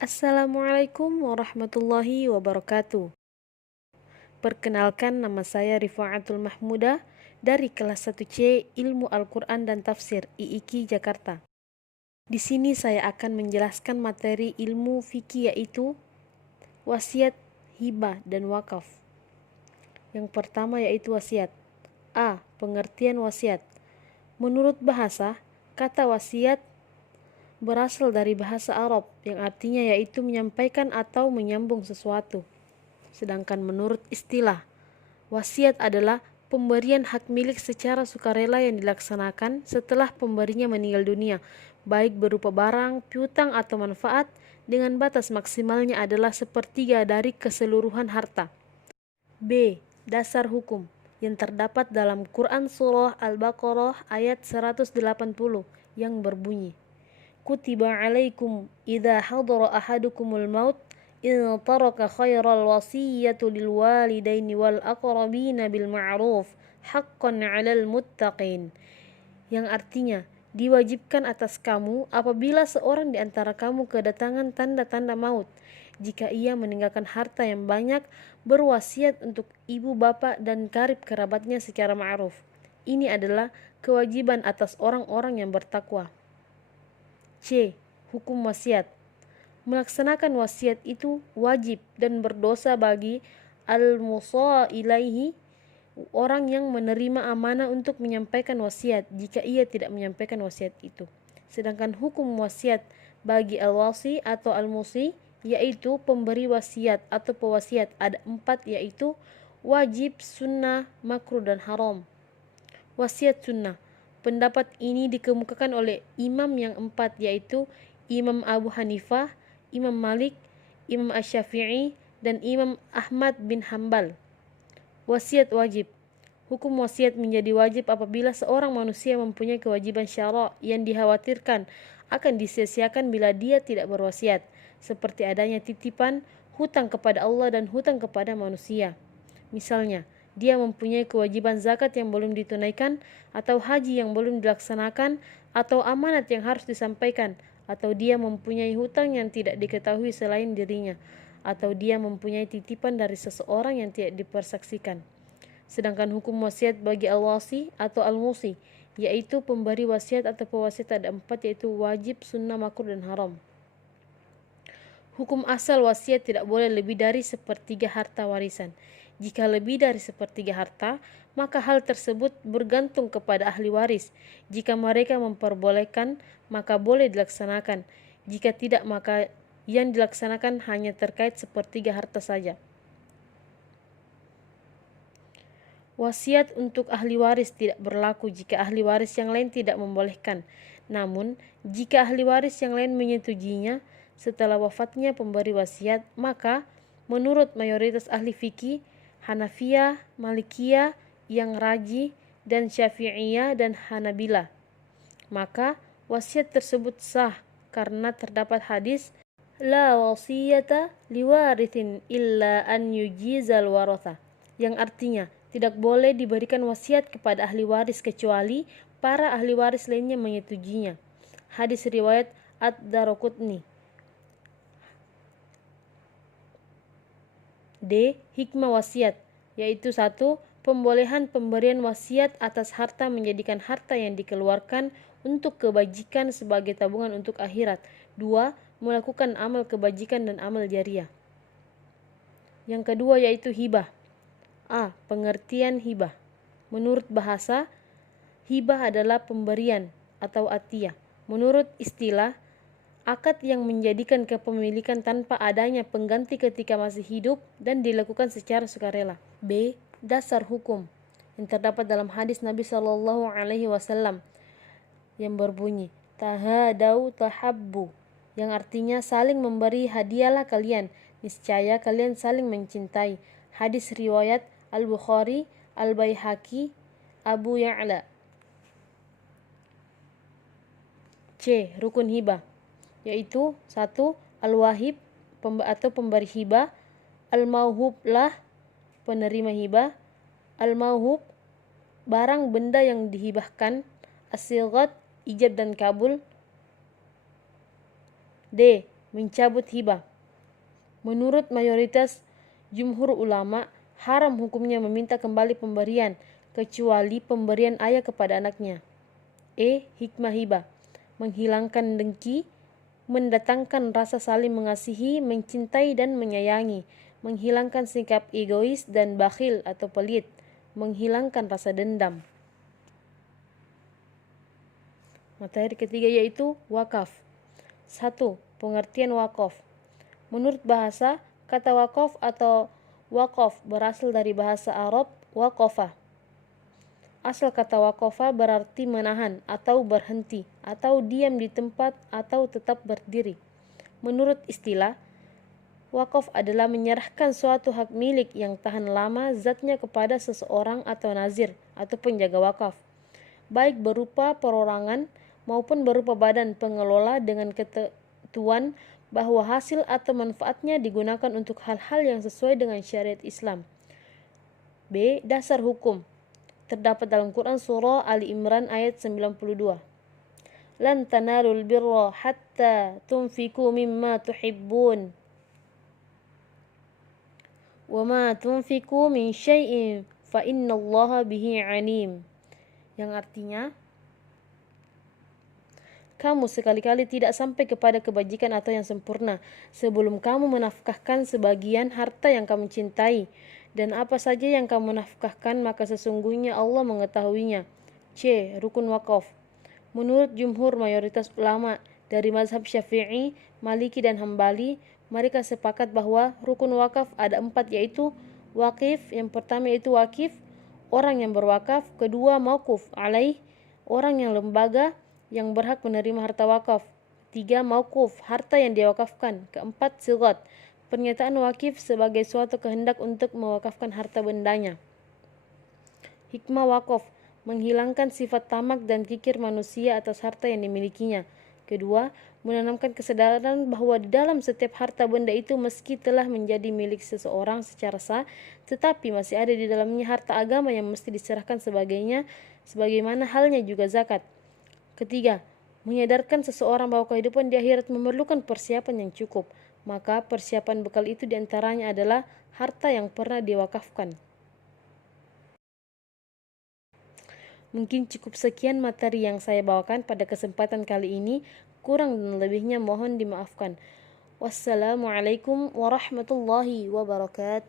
Assalamualaikum warahmatullahi wabarakatuh. Perkenalkan, nama saya Rifaatul Mahmudah dari kelas 1C Ilmu Al-Quran dan Tafsir IIKI Jakarta. Di sini saya akan menjelaskan materi ilmu fikih, yaitu wasiat, hibah, dan wakaf. Yang pertama yaitu wasiat. A. Pengertian wasiat. Menurut bahasa, kata wasiat berasal dari bahasa Arab yang artinya yaitu menyampaikan atau menyambung sesuatu. Sedangkan menurut istilah, wasiat adalah pemberian hak milik secara sukarela yang dilaksanakan setelah pemberinya meninggal dunia, baik berupa barang, piutang, atau manfaat, dengan batas maksimalnya adalah sepertiga dari keseluruhan harta. B. Dasar hukum yang terdapat dalam Quran Surah Al-Baqarah ayat 180 yang berbunyi, Kutiba alaikum idha hadara ahadukumul maut in taraka khairal wasiyyatu lil walidaini wal aqrabina bil ma'ruf haqqan 'alal muttaqin. Yang artinya, diwajibkan atas kamu apabila seorang di antara kamu kedatangan tanda-tanda maut, jika ia meninggalkan harta yang banyak, berwasiat untuk ibu bapa dan karib kerabatnya secara ma'ruf. Ini adalah kewajiban atas orang-orang yang bertakwa. C. Hukum wasiat. Melaksanakan wasiat itu wajib dan berdosa bagi al-musa ilaihi, orang yang menerima amanah untuk menyampaikan wasiat, jika ia tidak menyampaikan wasiat itu. Sedangkan hukum wasiat bagi al-wasi atau al-musi, yaitu pemberi wasiat atau pewasiat, ada 4, yaitu wajib, sunnah, makruh, dan haram. Wasiat sunnah. Pendapat ini dikemukakan oleh imam yang 4, yaitu Imam Abu Hanifah, Imam Malik, Imam Asy-Syafi'i, dan Imam Ahmad bin Hambal. Wasiat wajib. Hukum wasiat menjadi wajib apabila seorang manusia mempunyai kewajiban syara' yang dikhawatirkan akan disia-siakan bila dia tidak berwasiat, seperti adanya titipan, hutang kepada Allah, dan hutang kepada manusia. Misalnya, dia mempunyai kewajiban zakat yang belum ditunaikan, atau haji yang belum dilaksanakan, atau amanat yang harus disampaikan, atau dia mempunyai hutang yang tidak diketahui selain dirinya, atau dia mempunyai titipan dari seseorang yang tidak dipersaksikan. Sedangkan hukum wasiat bagi al-wasi atau al-musi, yaitu pemberi wasiat atau pewasiat, ada 4, yaitu wajib, sunnah, makruh, dan haram. Hukum asal wasiat tidak boleh lebih dari sepertiga harta warisan. Jika lebih dari sepertiga harta, maka hal tersebut bergantung kepada ahli waris. Jika mereka memperbolehkan, maka boleh dilaksanakan. Jika tidak, maka yang dilaksanakan hanya terkait sepertiga harta saja. Wasiat untuk ahli waris tidak berlaku jika ahli waris yang lain tidak membolehkan. Namun, jika ahli waris yang lain menyetujuinya setelah wafatnya pemberi wasiat, maka menurut mayoritas ahli fikih, Hanafiyah, Malikiyah, yang Raji, dan Syafi'iyah dan Hanabilah, maka wasiat tersebut sah karena terdapat hadis la wasiyata liwarithin illa an yujizal waratha, yang artinya tidak boleh diberikan wasiat kepada ahli waris kecuali para ahli waris lainnya menyetujuinya. Hadis riwayat Ad-Daraqutni. D. Hikmah wasiat, yaitu 1. Pembolehan pemberian wasiat atas harta menjadikan harta yang dikeluarkan untuk kebajikan sebagai tabungan untuk akhirat. 2. Melakukan amal kebajikan dan amal jariah. Yang kedua yaitu hibah. A. Pengertian hibah. Menurut bahasa, hibah adalah pemberian atau atiyah. Menurut istilah, akad yang menjadikan kepemilikan tanpa adanya pengganti ketika masih hidup dan dilakukan secara sukarela. B. Dasar hukum yang terdapat dalam hadis Nabi SAW yang berbunyi, tahadau tahabbu, yang artinya saling memberi hadiahlah kalian, niscaya kalian saling mencintai. Hadis riwayat Al-Bukhari, Al-Baihaqi, Abu Ya'la. C. Rukun hibah, yaitu 1. Al-wahib atau pemberi hibah, al-mauhub lah penerima hibah, al-mauhub barang benda yang dihibahkan, as-sighat ijab dan kabul. D. mencabut hibah. Menurut mayoritas jumhur ulama, haram hukumnya meminta kembali pemberian, kecuali pemberian ayah kepada anaknya. Hikmah hibah, menghilangkan dengki, mendatangkan rasa saling mengasihi, mencintai dan menyayangi, menghilangkan sikap egois dan bakhil atau pelit, menghilangkan rasa dendam. Materi ketiga yaitu wakaf. 1. Pengertian wakaf. Menurut bahasa, kata wakaf atau waqaf berasal dari bahasa Arab waqafa. Asal kata waqafa berarti menahan atau berhenti atau diam di tempat atau tetap berdiri. Menurut istilah, wakaf adalah menyerahkan suatu hak milik yang tahan lama zatnya kepada seseorang atau nazir atau penjaga wakaf, baik berupa perorangan maupun berupa badan pengelola dengan ketentuan bahwa hasil atau manfaatnya digunakan untuk hal-hal yang sesuai dengan syariat Islam. Dasar hukum. Terdapat dalam Quran surah Ali Imran ayat 92. Lan tanalul birra hatta tunfiku mimma tuhibbun. Wa ma tunfiku min syai'in fa innallaha bihi alim. Yang artinya, kamu sekali-kali tidak sampai kepada kebajikan atau yang sempurna sebelum kamu menafkahkan sebagian harta yang kamu cintai, dan apa saja yang kamu nafkahkan maka sesungguhnya Allah mengetahuinya. Rukun wakaf. Menurut jumhur mayoritas ulama dari mazhab Syafi'i, Maliki dan Hambali, mereka sepakat bahwa rukun wakaf ada 4, yaitu wakif, yang pertama yaitu wakif, orang yang berwakaf, kedua mauquf alaih, orang yang lembaga yang berhak menerima harta wakaf, 3 mauquf, harta yang diwakafkan, keempat sigat, pernyataan wakif sebagai suatu kehendak untuk mewakafkan harta bendanya. Hikmah wakaf, menghilangkan sifat tamak dan kikir manusia atas harta yang dimilikinya. Kedua, menanamkan kesadaran bahwa di dalam setiap harta benda itu meski telah menjadi milik seseorang secara sah, tetapi masih ada di dalamnya harta agama yang mesti diserahkan sebagaimana halnya juga zakat. Ketiga, menyadarkan seseorang bahwa kehidupan di akhirat memerlukan persiapan yang cukup, maka persiapan bekal itu diantaranya adalah harta yang pernah diwakafkan. Mungkin cukup sekian materi yang saya bawakan pada kesempatan kali ini. Kurang dan lebihnya mohon dimaafkan. Wassalamualaikum warahmatullahi wabarakatuh.